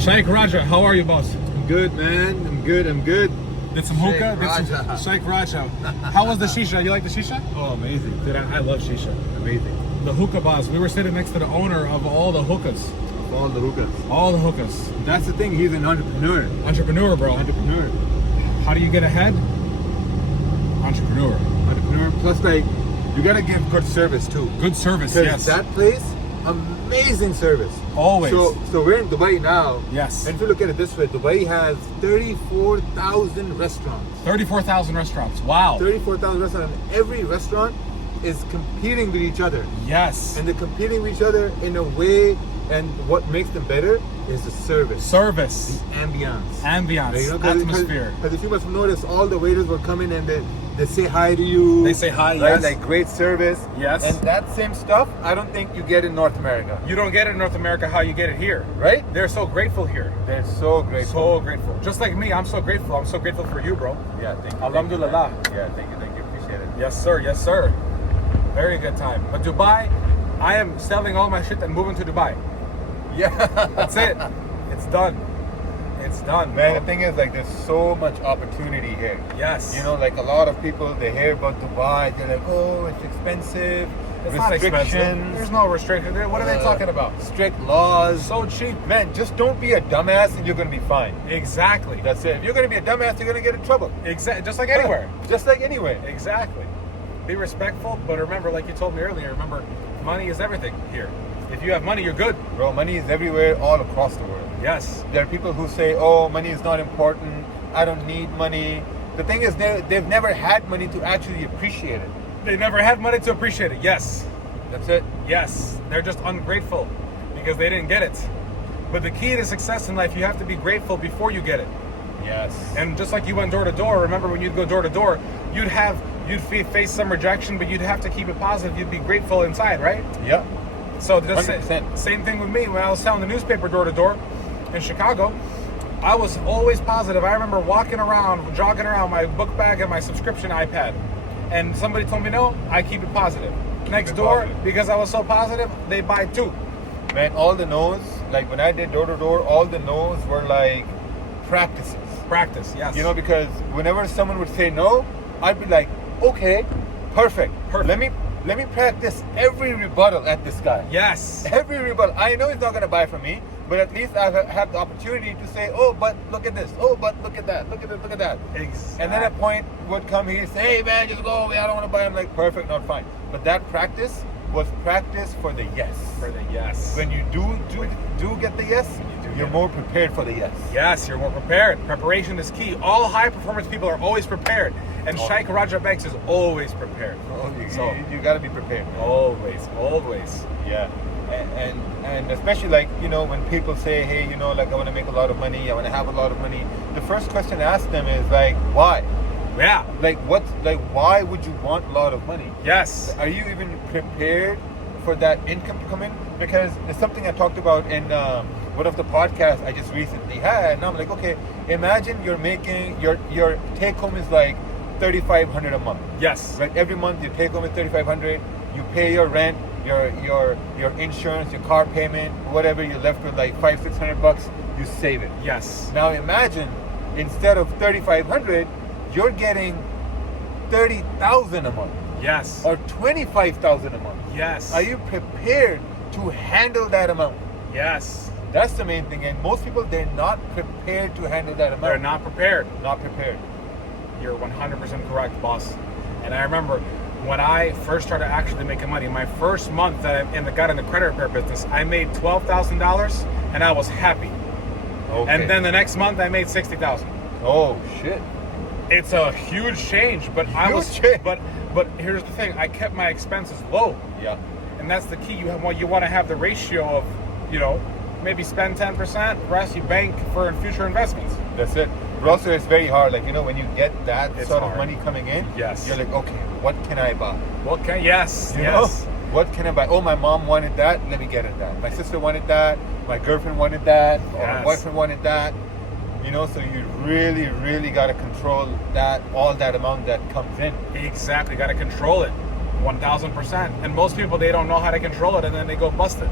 Shaikh Raja, how are you, boss? I'm good, man. I'm good. Did some hookah? Shaikh Raja. How was the shisha? You like the shisha? Oh, amazing. Dude, I love shisha. Amazing. The hookah boss. We were sitting next to the owner of all the hookahs. All the hookahs. All the hookahs. That's the thing. He's an entrepreneur. Entrepreneur, bro. Entrepreneur. How do you get ahead? Entrepreneur. Plus, like, you gotta give good service too. Good service, Because yes. that place, amazing service. Always. So we're in Dubai now. Yes. And if you look at it this way, Dubai has 34,000 restaurants. 34,000 restaurants. Wow. 34,000 restaurants. And every restaurant is competing with each other. Yes. And they're competing with each other in a way, and what makes them better is the service. Service. The ambience. Ambience. You know, Atmosphere. Because if you must notice, all the waiters will come in and they say hi to you. They say hi, right? yes. Like great service. Yes. And that same stuff, I don't think you get in North America. You don't get it in North America how you get it here. Right? They're so grateful here. They're so grateful. So grateful. Just like me, I'm so grateful. I'm so grateful for you, bro. Yeah, thank you. Alhamdulillah. Yeah, thank you. Appreciate it. Yes, sir. Yes, sir. Very good time. But Dubai, I am selling all my shit and moving to Dubai. Yeah. That's it. It's done. It's done, Man, bro. the thing is, like, there's so much opportunity here. Yes. You know, like a lot of people, they hear about Dubai, they're like, oh, it's expensive. It's not expensive. There's no restriction there. What are they talking about? Strict laws. So cheap. Man, just don't be a dumbass and you're going to be fine. Exactly. That's it. If you're going to be a dumbass, you're going to get in trouble. Exactly. Just like anywhere. Just like anywhere. Exactly. Be respectful, but remember, like you told me earlier, remember, money is everything here. If you have money, you're good. Bro, money is everywhere, all across the world. Yes. There are people who say, oh, money is not important. I don't need money. The thing is, they've never had money to actually appreciate it. They never had money to appreciate it. Yes. That's it. Yes. They're just ungrateful because they didn't get it. But the key to success in life, you have to be grateful before you get it. Yes. And just like you went door to door, remember when you'd go door to door, you'd face some rejection, but you'd have to keep it positive. You'd be grateful inside, right? Yeah. So just 100%. Same thing with me when I was selling the newspaper door to door in Chicago. I was always positive. I remember jogging around my book bag and my subscription iPad, and somebody told me no, I keep it positive. Next door, because I was so positive, they buy two. Man, all the no's, like when I did door to door, all the no's were like practices. Practice, yes. You know, because whenever someone would say no, I'd be like, okay, perfect. Let me practice every rebuttal at this guy. Yes. Every rebuttal. I know he's not going to buy from me, but at least I have the opportunity to say, oh, but look at this. Oh, but look at that. Look at that. Exactly. And then a point would come, he'd say, hey, man, just go away. I don't want to buy. I'm like, perfect, not fine. But that practice was practice for the yes. For the yes. When you do get the yes, you're more prepared for the yes. Yes, you're more prepared. Preparation is key. All high performance people are always prepared. And Shaikh Raja Banks is always prepared. You got to be prepared. Always. Yeah. And especially, like, you know, when people say, hey, you know, like, I want to make a lot of money, I want to have a lot of money, the first question to ask them is like, why? Yeah. Why would you want a lot of money? Yes. Are you even prepared for that income to come in? Because it's something I talked about in one of the podcasts I just recently had. And I'm like, okay, imagine you're making your take home is like $3,500 a month. Yes. Right. Every month your take home is $3,500. You pay your rent, your insurance, your car payment, whatever. You're left with like $500-600. You save it. Yes. Now imagine instead of $3,500, you're getting $30,000 a month. Yes. Or $25,000 a month. Yes. Are you prepared to handle that amount? Yes. That's the main thing. And most people, they're not prepared to handle that amount. They're not prepared. Not prepared. You're 100% correct, boss. And I remember when I first started actually making money, my first month that I got in the credit repair business, I made $12,000 and I was happy. Okay. And then the next month I made $60,000. Oh shit. It's a huge change, but but here's the thing, I kept my expenses low. Yeah. And that's the key. You want to have the ratio of, you know, maybe spend 10%, rest you bank for future investments. That's it. But also it's very hard, like, you know, when you get that sort of hard. money coming in, yes, you're like, okay, what can I buy? Yes. You know? What can I buy? Oh, my mom wanted that, let me get it that. My sister wanted that, my girlfriend wanted that, or my boyfriend wanted that. You know, so you really, really got to control all that amount that comes in. Exactly, got to control it, 1,000%. And most people, they don't know how to control it, and then they go bust it.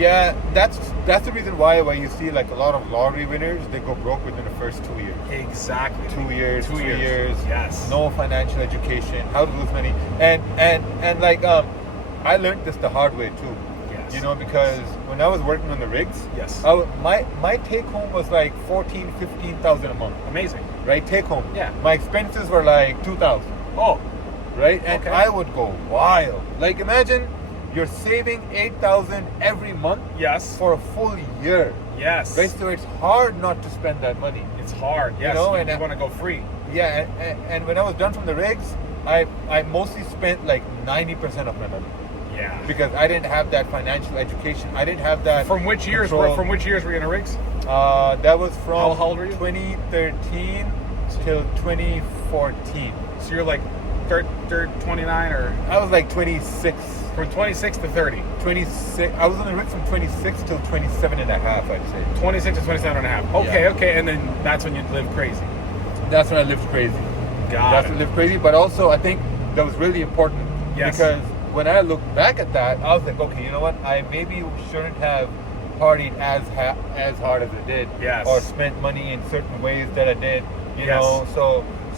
Yeah, that's the reason why you see like a lot of lottery winners, they go broke within the first 2 years. Exactly. 2 years, 3 years. Yes. No financial education, how to lose money, and like I learned this the hard way too. Yes. You know, because when I was working on the rigs, Yes. my take home was like 15,000 a month. Amazing. Right, take home. Yeah. My expenses were like 2,000. Oh. Right, and Okay. I would go wild. Like imagine you're saving 8,000 every month. Yes. For a full year. Yes. Right, so it's hard not to spend that money. It's hard. Yes. You know, you and want to go free. Yeah, and when I was done from the rigs, I mostly spent like 90% of my money Yeah. because I didn't have that financial education. I didn't have that. From which years? control. From which years were you in the rigs? That was from How old were you? 2013 till 2014. So you're like 29 or I was like 26. from 26 to 30. 26. I was on the rigs from 26 till 27 and a half, I'd say. 26 to 27 and a half. Okay, Yeah. okay. And then that's when you live crazy. That's when I lived crazy. Got That's it. when I lived crazy. But also, I think that was really important Yes. because when I look back at that, I was like, okay, you know what? I maybe shouldn't have partied as hard as I did, Yes. or spent money in certain ways that I did. You Yes. know,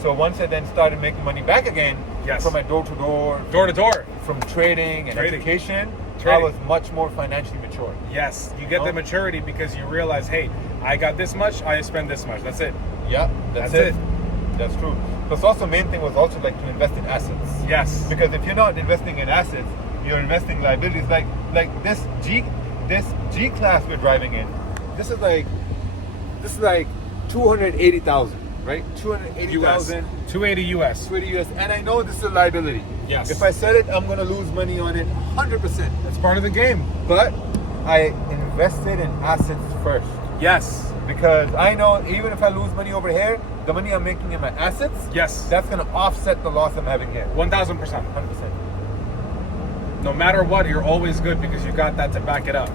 so once I then started making money back again Yes. from my door to door, Door to door. from trading and Trading. education, Trading. I was much more financially mature. Yes. You get Oh. the maturity because you realize, hey, I got this much, I spend this much. That's it. Yeah, that's it. That's true. Plus, also main thing was also like to invest in assets. Yes. Because if you're not investing in assets, you're investing in liabilities. Like this G class we're driving in. This is like 280,000, right? 280,000 280 US. 280 US, and I know this is a liability. Yes. If I sell it, I'm gonna lose money on it, 100%. That's part of the game. But I invested in assets first. Yes. Because I know even if I lose money over here, the money I'm making in my assets, Yes. that's gonna offset the loss I'm having here. 1000%. 100%. No matter what, you're always good because you got that to back it up.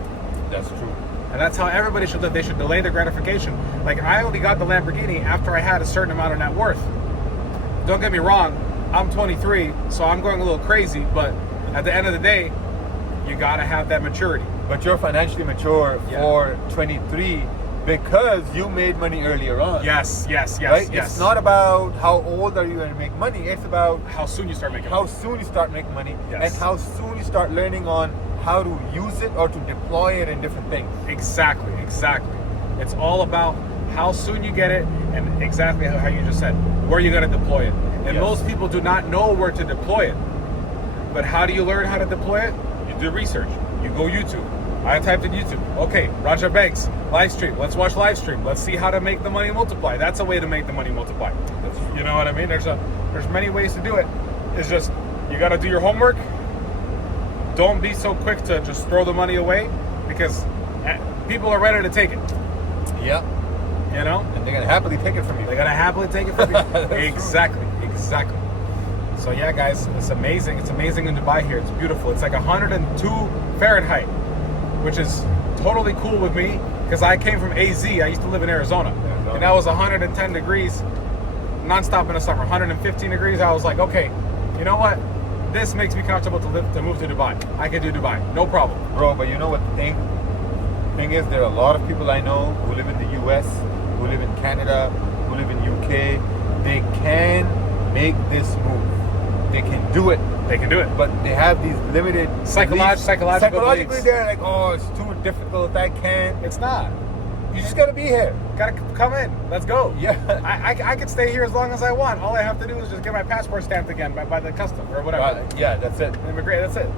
That's true. And that's how everybody should live. They should delay their gratification. Like, I only got the Lamborghini after I had a certain amount of net worth. Don't get me wrong, I'm 23, so I'm going a little crazy, but at the end of the day, you gotta have that maturity. But you're financially mature Yeah. for 23 because you made money earlier on. Yes, yes, yes, Right? yes. It's not about how old are you and make money. It's about how soon you start making how money. soon you start making money Yes. and how soon you start learning on how to use it or to deploy it in different things. Exactly, exactly. It's all about how soon you get it and exactly how you just said, where you're going to deploy it. And Yes. most people do not know where to deploy it. But how do you learn how to deploy it? You do research. You go YouTube. I typed in YouTube. Okay, Roger Banks, live stream. Let's watch live stream. Let's see how to make the money multiply. That's a way to make the money multiply. You know what I mean? There's many ways to do it. It's just you got to do your homework. Don't be so quick to just throw the money away because people are ready to take it. Yeah. You know? And they're gonna happily take it from you. They're gonna happily take it from you. That's true. Exactly. So yeah, guys, it's amazing. It's amazing in Dubai here. It's beautiful. It's like 102 Fahrenheit, which is totally cool with me because I came from AZ. I used to live in Arizona, and that was 110 degrees nonstop in the summer. 115 degrees. I was like, okay, you know what? This makes me comfortable to move to Dubai. I can do Dubai, no problem. Bro, but you know what the thing is, there are a lot of people I know who live in the US, who live in Canada, who live in UK. They can make this move. They can do it. They can do it. But they have these limited Psychological beliefs. they're like, oh, it's too difficult. I can't. It's not. You just gotta be here. Gotta come in. Let's go. Yeah. I could stay here as long as I want. All I have to do is just get my passport stamped again by the custom or whatever. Yeah, that's it. Immigrate. That's it.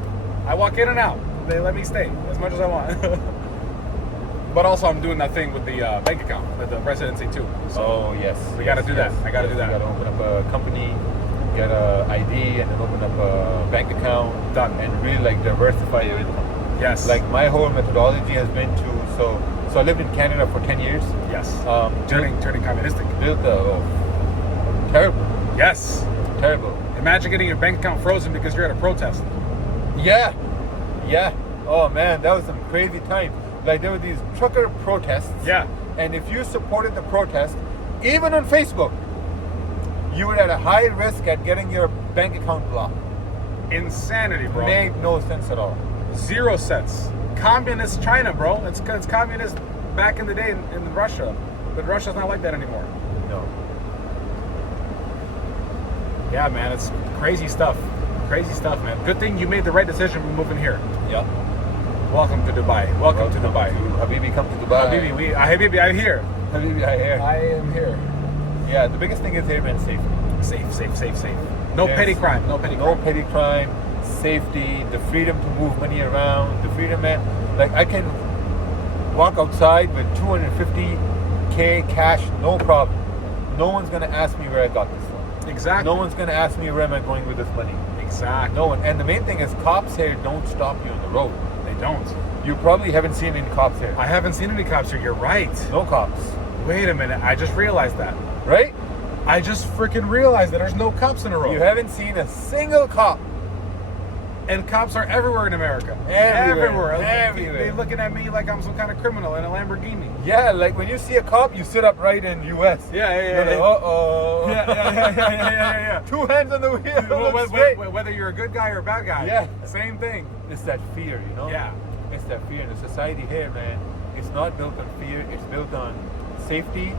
I walk in and out. They let me stay as much as I want. But also, I'm doing that thing with the bank account, with the residency too. So Oh yes. we gotta do that. I gotta do that. You gotta open up a company, get a ID, and then open up a bank account. Done. And really like diversify your income. Yes. Like my whole methodology has been to so I lived in Canada for 10 years. yes. Turning Turning communistic. built terrible, Yes. terrible. Imagine getting your bank account frozen because you're at a protest. Yeah. Oh man, that was some crazy time. Like there were these trucker protests. Yeah. And if you supported the protest, even on Facebook, you were at a high risk at getting your bank account blocked. Insanity, bro. Made no sense at all. 0 cents. communist China, bro. It's communist back in the day in Russia, but Russia's not like that anymore. No. Yeah, man, it's crazy stuff. Crazy stuff, man. Good thing you made the right decision moving here. Yep. Welcome to Dubai. Welcome to Dubai. Habibi, come to Dubai. Habibi, I'm here. Habibi, I hear. I am here. Yeah, the biggest thing is here, man, safety. Safe. No petty crime. No petty crime. Safety, the freedom to move money around, the freedom, man. Like, I can walk outside with 250K cash, no problem. No one's gonna ask me where I got this from. Exactly. No one's gonna ask me where am I going with this money. Exactly. No one. And the main thing is, cops here don't stop you on the road. They don't. You probably haven't seen any cops here. I haven't seen any cops here. You're right. No cops. Wait a minute. I just realized that. Right? I just freaking realized that there's no cops in a row. You haven't seen a single cop. And cops are everywhere in America. Everywhere. They're looking at me like I'm some kind of criminal in a Lamborghini. Yeah, like when you see a cop, you sit upright in U.S. Yeah. You're like, uh-oh. Yeah. 2 hands on the wheel. Whether you're a good guy or a bad guy. Yeah. Same thing. It's that fear, you know? Yeah. It's that fear. And the society here, man, it's not built on fear. It's built on safety,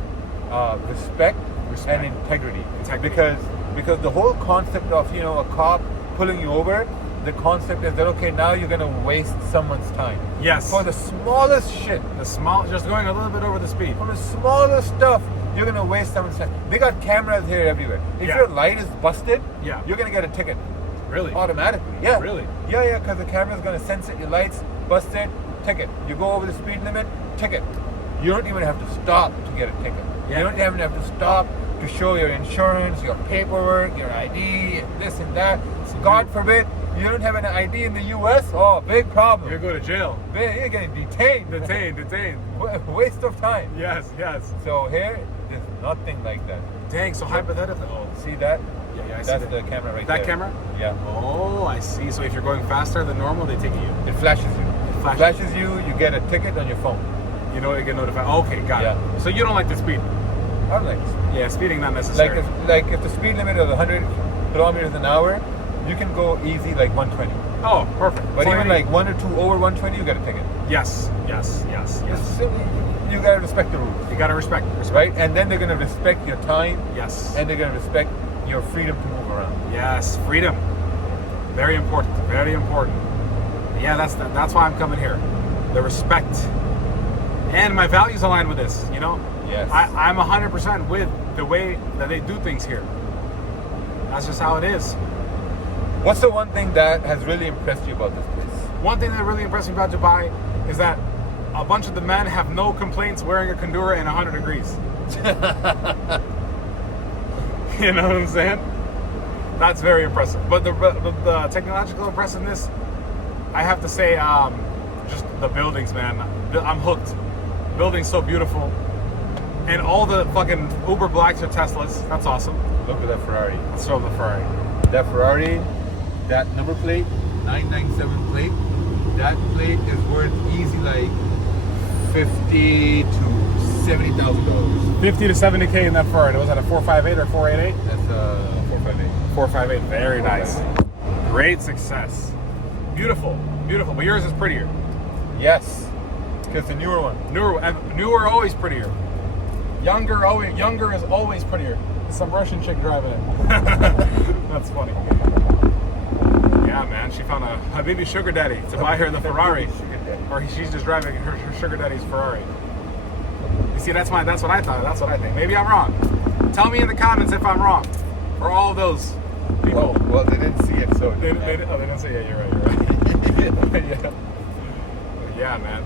respect, and integrity. Because the whole concept of, a cop pulling you over, the concept is that, okay, now you're going to waste someone's time. Yes. For the smallest shit. Just going a little bit over the speed. For the smallest stuff, you're going to waste someone's time. They got cameras here everywhere. If your light is busted, you're going to get a ticket. Really? Automatically. Yeah. Really? Yeah, because the camera's going to sense it. Your lights busted, ticket. You go over the speed limit, ticket. You don't even have to stop to get a ticket. Yeah. You don't even have to stop to show your insurance, your paperwork, your ID, this and that. God forbid, you don't have an ID in the U.S., oh, big problem. You're going to jail. You're getting detained. Detained. Waste of time. Yes. So here, there's nothing like that. Dang, so hypothetically. Oh, see that? Yeah, I see That's the camera right there. there. That camera? Yeah. Oh, I see. So if you're going faster than normal, they take you. It flashes you. Flashes you, you get a ticket on your phone. You know, you get notified. Okay, got it. So you don't like the speed? I don't like the speed. Yeah, speeding not necessary. If the speed limit is 100 kilometers an hour, you can go easy like 120. Oh, perfect. But even like 1 or 2 over 120, you got a ticket. Yes. You gotta respect the rules. You gotta respect. Right? And then they're gonna respect your time. Yes. And they're gonna respect your freedom to move around. Yes, freedom. Very important. Very important. Yeah, that's why I'm coming here. The respect. And my values align with this, you know? Yes. I'm 100% with the way that they do things here. That's just how it is. What's the one thing that has really impressed you about this place? One thing that really impressed me about Dubai is that a bunch of the men have no complaints wearing a kandura in 100 degrees. You know what I'm saying? That's very impressive. But the technological impressiveness, I have to say, just the buildings, man. I'm hooked. Buildings so beautiful. And all the fucking Uber Blacks are Teslas. That's awesome. Look at that Ferrari. Let's show them the Ferrari. That Ferrari, that number plate, 997 plate, that plate is worth easy like $50,000 to $70,000. 50 to 70K in that Ferrari. Was that a 458 or 488? That's 458. 458. Very nice. Great success. Beautiful. But yours is prettier. Yes. Because the newer one. Newer always prettier. Younger is always prettier. Some Russian chick driving it. That's funny. Yeah, man. She found a Habibi sugar daddy to buy her the Ferrari. Or she's just driving her sugar daddy's Ferrari. You see, that's what I thought. That's what I think. Maybe I'm wrong. Tell me in the comments if I'm wrong. For all of those people. Oh, well, they didn't see it, so... They didn't see it. You're right. Yeah. Yeah, man.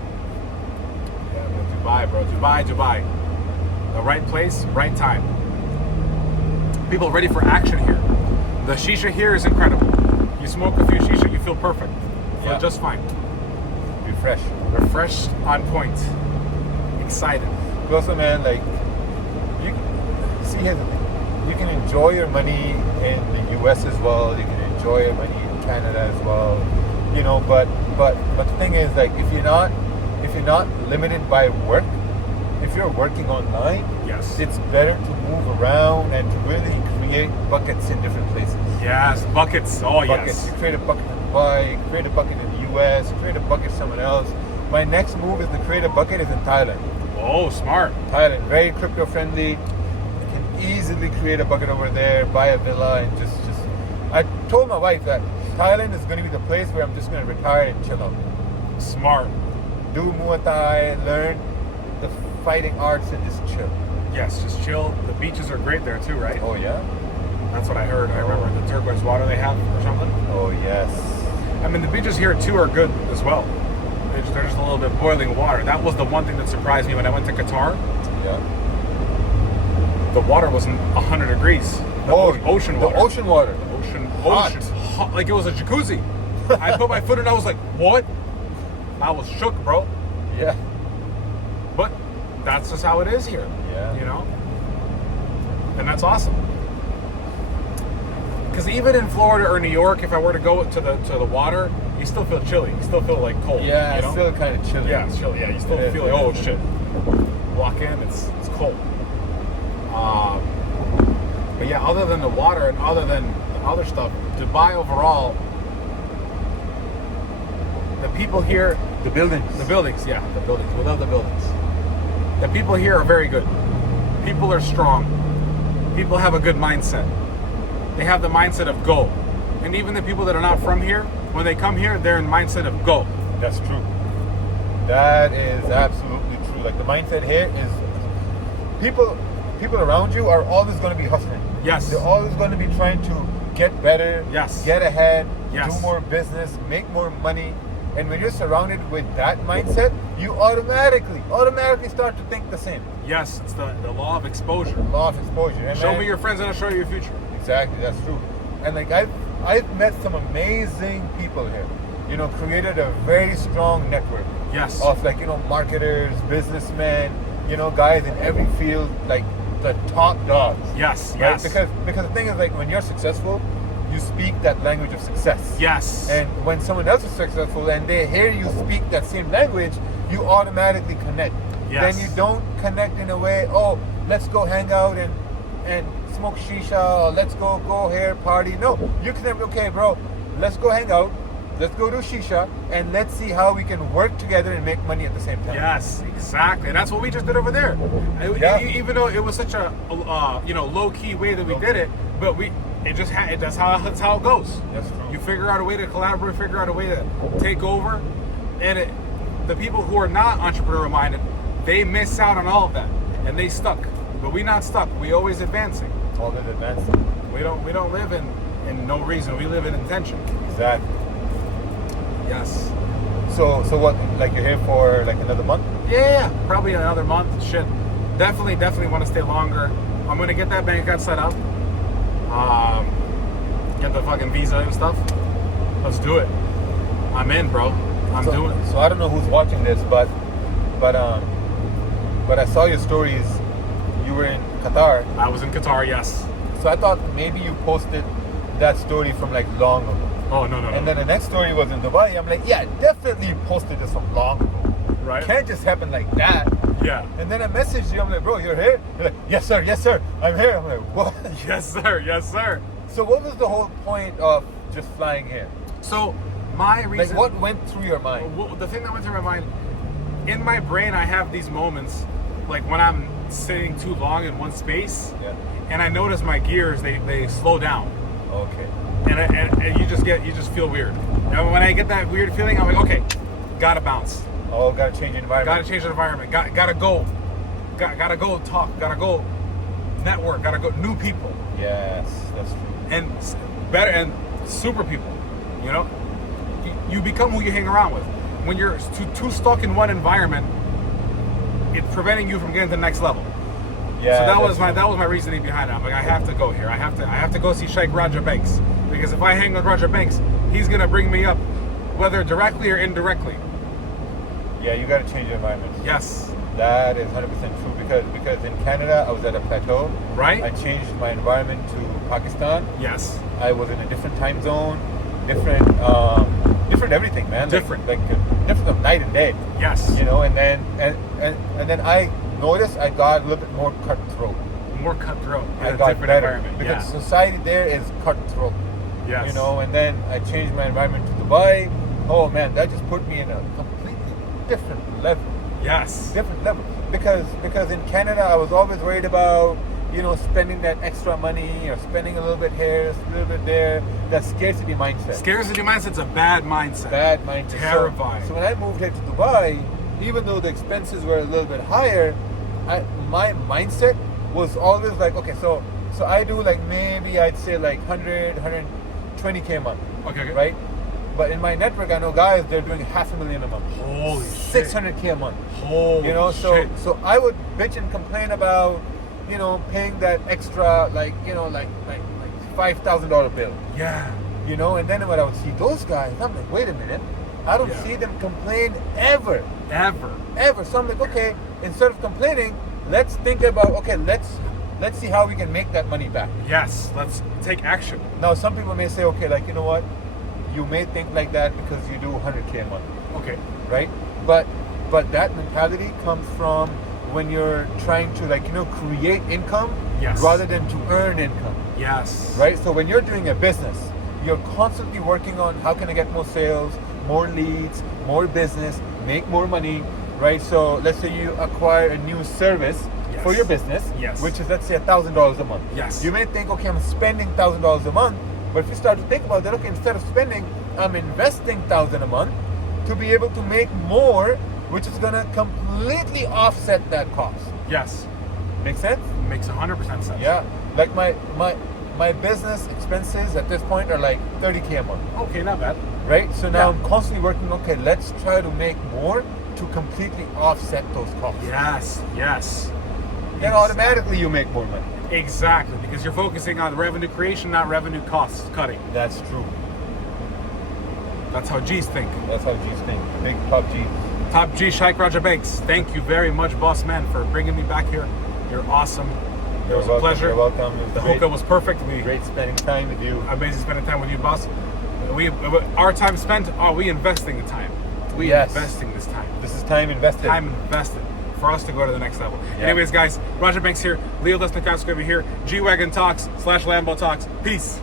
Yeah, man. Dubai, bro. Dubai. The right place, right time. People ready for action here. The shisha here is incredible. You smoke a few shisha, you feel perfect. Feel just fine. Refreshed, on point. Excited. Also, man, like, here's the thing. You can enjoy your money in the US as well. You can enjoy your money in Canada as well. You know, but the thing is, like, if you're not limited by work, if you're working online, yes, it's better to move around and to really create buckets in different places. Yes, buckets. Oh, buckets. Yes. You create a bucket in Dubai, you create a bucket in the US, you create a bucket somewhere else. my next move is to create a bucket is in Thailand. Oh, smart. Thailand, very crypto friendly. I can easily create a bucket over there, buy a villa, and just. I told my wife that Thailand is going to be the place where I'm just going to retire and chill out. Smart. Do Muay Thai, learn the fighting arts, and just chill. Yes, just chill. The beaches are great there too, right? Oh yeah. That's what I heard. I remember the turquoise water they have or something. Oh yes. I mean, the beaches here too are good as well. They're just a little bit boiling water. That was the one thing that surprised me when I went to Qatar. Yeah. The water wasn't 100 degrees. The ocean water. The ocean water. Hot. Hot, like it was a jacuzzi. I put my foot in, I was like, what? I was shook, bro. Yeah. But that's just how it is here. Yeah. You know? And that's awesome. Because even in Florida or New York, if I were to go to the water, you still feel chilly. You still feel like cold. Yeah, you know? it's still kind of chilly. Yeah, it's chilly. Yeah, you still feel like, oh shit. Walk in, it's cold. But yeah, other than the water and other than the other stuff, Dubai overall, the people here, The buildings. the buildings. We love the buildings. The people here are very good. People are strong. People have a good mindset. They have the mindset of go. And even the people that are not from here, when they come here, they're in mindset of go. That's true. That is absolutely true. Like the mindset here is people around you are always going to be hustling. Yes. They're always going to be trying to get better, Yes. get ahead, Yes. do more business, make more money. And when you're surrounded with that mindset, you automatically start to think the same. Yes, it's the law of exposure. Law of exposure. And Show man, me your friends and I'll show you your future. Exactly, that's true. And like I've met some amazing people here. You know, created a very strong network. Yes. Of like, you know, marketers, businessmen, you know, guys in every field, like the top dogs. Yes, Right? yes. Because the thing is, like, when you're successful, you speak that language of success. Yes. And when someone else is successful and they hear you speak that same language, you automatically connect. Yes. Then you don't connect in a way, oh, let's go hang out and smoke shisha, or let's go here, party. No, you connect, okay, bro, let's go hang out, let's go do shisha, and let's see how we can work together and make money at the same time. Yes, exactly. And that's what we just did over there. Yeah. Even though it was such a low key way that we did it, but that's how it goes. That's true. You figure out a way to collaborate, figure out a way to take over, and the people who are not entrepreneur minded, they miss out on all of that, and they stuck. But we not stuck. We always advancing. Always advancing. We don't live in no reason. We live in intention. Exactly. Yes. So what, like you're here for like another month? Yeah, probably another month. Shit. Definitely want to stay longer. I'm gonna get that bank account set up. Get the fucking visa and stuff. Let's do it. I'm in, bro. I'm doing it. So I don't know who's watching this, but I saw your stories. You were in Qatar, I was in Qatar, yes. so I thought maybe you posted that story from like long ago. Oh no. And then the next story was in Dubai. I'm like, yeah, definitely you posted this from long ago. Right? Can't just happen like that. Yeah. And then I messaged you. I'm like, bro, you're here? You're like, yes sir, I'm here. I'm like, what? Yes, sir. So what was the whole point of just flying here? So my reason. Like, what went through your mind? The thing that went through my mind, in my brain, I have these moments, like when I'm sitting too long in one space, Yeah. and I notice my gears they slow down, Okay. and you just feel weird. And when I get that weird feeling, I'm like, okay, gotta bounce, Oh, gotta change the environment. gotta change the environment, gotta go talk, gotta go network, gotta go new people, Yes, that's true. and better and super people. You know, you become who you hang around with. When you're too stuck in one environment, it's preventing you from getting to the next level. Yeah. So that's that was my reasoning behind it. I'm like, I have to go here. I have to go see Sheikh Roger Banks, because if I hang with Roger Banks, he's gonna bring me up, whether directly or indirectly. Yeah, you gotta change your environment. Yes. That is 100% true because in Canada I was at a plateau. Right? I changed my environment to Pakistan. Yes. I was in a different time zone, different everything, man. Different. like different of night and day. Yes. You know, and then I noticed I got a little bit more cutthroat. More cutthroat. In I a got different better environment. because Yeah. society there is cutthroat. Yes. You know, and then I changed my environment to Dubai. Oh man, that just put me in a completely different level. Yes. Different level. Because in Canada, I was always worried about, spending that extra money or spending a little bit here, a little bit there. That scarcity mindset. Scarcity mindset's a bad mindset. Bad mindset. Terrifying. So when I moved here to Dubai, even though the expenses were a little bit higher, my mindset was always like, okay, so I do like maybe I'd say like 120K a month. Okay. Right? But in my network, I know guys, they're doing $500,000 a month. Holy shit. 600K a month. Holy shit. So I would bitch and complain about, paying that extra, like $5,000 bill. Yeah. And then when I would see those guys, I'm like, wait a minute. I don't see them complain ever. Ever. So I'm like, okay, instead of complaining, let's think about, okay, let's see how we can make that money back. Yes. Let's take action. Now, some people may say, okay, like, you know what? You may think like that because you do 100K a month. Okay. Right? But that mentality comes from when you're trying to create income rather than to earn income. Yes. Right? So when you're doing a business, you're constantly working on how can I get more sales, more leads, more business, make more money, right? So let's say you acquire a new service for your business, which is, let's say, $1,000 a month. Yes. You may think, okay, I'm spending $1,000 a month, but if you start to think about that, okay, instead of spending, I'm investing $1,000 a month to be able to make more, which is gonna completely offset that cost. Yes. Make sense? Makes 100% sense. Yeah. Like my business expenses at this point are like $30K a month. Okay, not bad. Right? So now I'm constantly working, okay, let's try to make more to completely offset those costs. Yes. Then automatically you make more money. Exactly, because you're focusing on revenue creation, not revenue costs cutting. That's true. That's how G's think. That's how G's think. Big top G. Top G, Shaikh Raja Banks. Thank you very much, boss man, for bringing me back here. You're awesome. It was a pleasure. You're welcome. The hookah was perfect. Great spending time with you. Amazing spending time with you, boss. Our time spent, we investing the time. Investing this time. This is time invested. Time invested for us to go to the next level. Yeah. Anyways, guys, Raja Banks here. Leo Lesnikovsky over here. G-Wagon Talks / Lambo Talks. Peace.